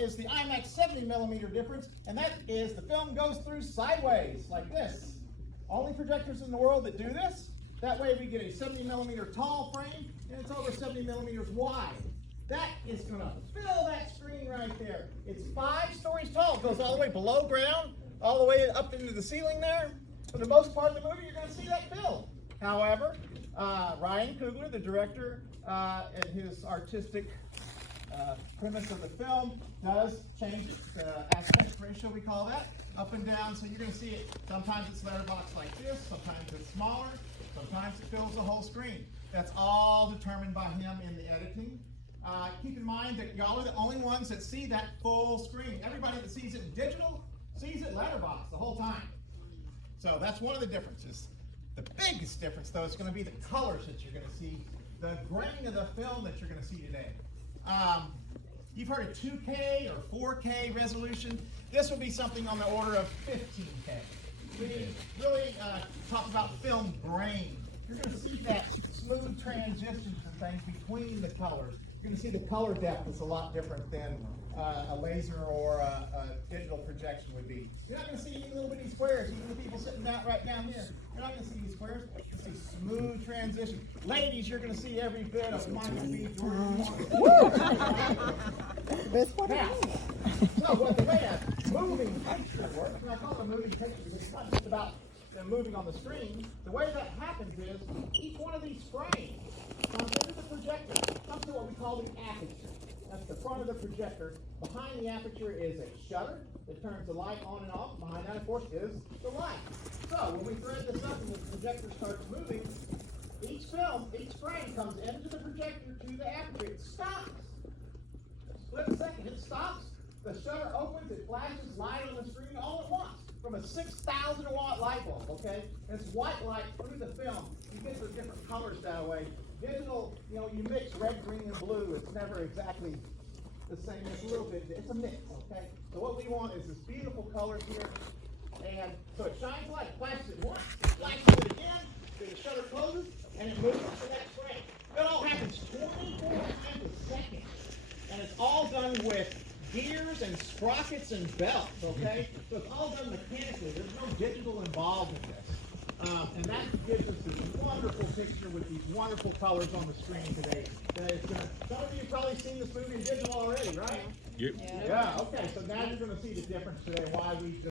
is the IMAX 70mm difference, and that is the film goes through sideways, like this. Only projectors in the world that do this. That way we get a 70mm tall frame, and it's over 70mm wide. That is going to fill that screen right there. It's 5 stories tall. It goes all the way below ground, all the way up into the ceiling there. For the most part of the movie, you're going to see that filled. However, Ryan Coogler, the director, and his artistic premise of the film does change the aspect ratio, we call that, up and down. So you're going to see it. Sometimes it's letterbox like this, sometimes it's smaller, sometimes it fills the whole screen. That's all determined by him in the editing. Keep in mind that y'all are the only ones that see that full screen. Everybody that sees it in digital sees it letterbox the whole time. So that's one of the differences. The biggest difference, though, is going to be the colors that you're going to see, the grain of the film that you're going to see today. You've heard of 2K or 4K resolution. This will be something on the order of 15K. We really talk about film grain. You're going to see that smooth transitions and things between the colors. You're going to see the color depth is a lot different than a laser or a digital projection would be. You're not going to see any little bitty squares, even the people sitting right down here. You're not going to see these squares. You're going to see smooth transition. Ladies, you're going to see every bit of Michael B. Jordan. Now, so the way a moving picture works, and I call it a moving picture because it's not just about moving on the screen. The way that happens is each one of these frames comes into the projector, comes to what we call the aperture. That's the front of the projector. Behind the aperture is a shutter that turns the light on and off. Behind that, of course, is the light. So when we thread this up and the projector starts moving, each frame comes into the projector to the aperture. It stops. Split a second, it stops. The shutter opens, it flashes light on the screen all at once from a 6,000 watt light bulb, okay? And it's white light through the film. You get the different colors that way. Digital, you mix red, green, and blue. It's never exactly the same. It's a little bit, it's a mix, okay? So what we want is this beautiful color here. And so it shines light, it flashes it once, it flashes it again, then the shutter closes, and it moves to the next frame. It all happens 24 times a second. And it's all done with gears and sprockets and belts, okay? So it's all done mechanically. There's no digital involved in this. And that gives us this wonderful picture with these wonderful colors on the screen today. Some of you have probably seen this movie in digital already, right? Yep. Yeah, okay. So now you're going to see the difference today, why we